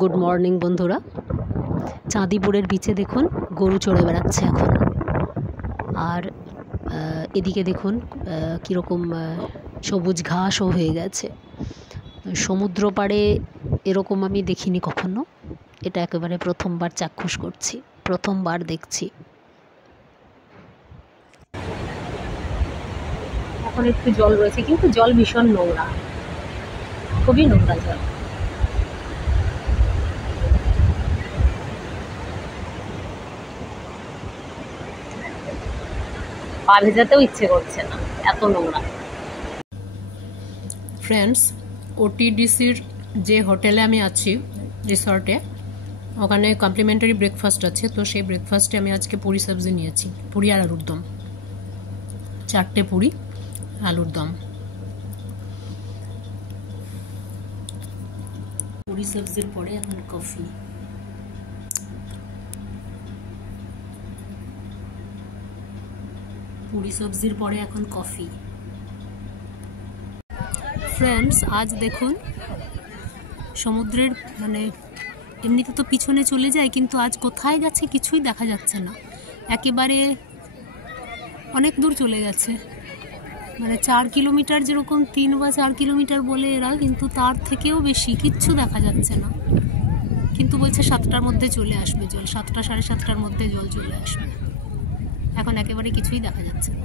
Good morning বন্ধুরা। চাঁদিপুরের বিচে দেখুন গরু চড়ে বেড়াচ্ছে এখন। আর এদিকে দেখুন কীরকম সবুজ ঘাসও হয়ে গেছে। সমুদ্র পাড়ে এরকম আমি দেখিনি কখনো, এটা একেবারে প্রথমবার চাক্ষুষ করছি, প্রথমবার দেখছি। এখন একটু জল রয়েছে, কিন্তু জল ভীষণ নোংরা, খুবই নোংরা জল। পা ভেজাতেও ইচ্ছে করছে না, এত নোংরা। ফ্রেন্ডস, ওটিডিসির যে হোটেলে আমি আছি, রিসর্টে, ওখানে কমপ্লিমেন্টারি ব্রেকফাস্ট আছে। তো সেই ব্রেকফাস্টে আমি আজকে পুরি সবজি নিয়েছি, পুরি আর আলুর দম, 4টে পুরি, আলুর দম। পুরি সবজির পরে এখন কফি। পুরি সবজির পরে এখন কফি। ফ্রেন্ডস, আজ দেখুন সমুদ্রের এমনিতে তো পিছনে চলে যায়, কিন্তু আজ কোথায় গেছে কিছুই দেখা যাচ্ছে না, একেবারে অনেক দূর চলে গেছে। 4 কিলোমিটার, যেরকম 3 বা 4 কিলোমিটার বলে এরা, কিন্তু তার থেকেও বেশি, কিচ্ছু দেখা যাচ্ছে না। কিন্তু বলছে 7টার মধ্যে চলে আসবে জল, 7টা সাড়ে 7টার মধ্যে জল চলে আসবে। এখন একেবারে কিছুই দেখা যাচ্ছে না।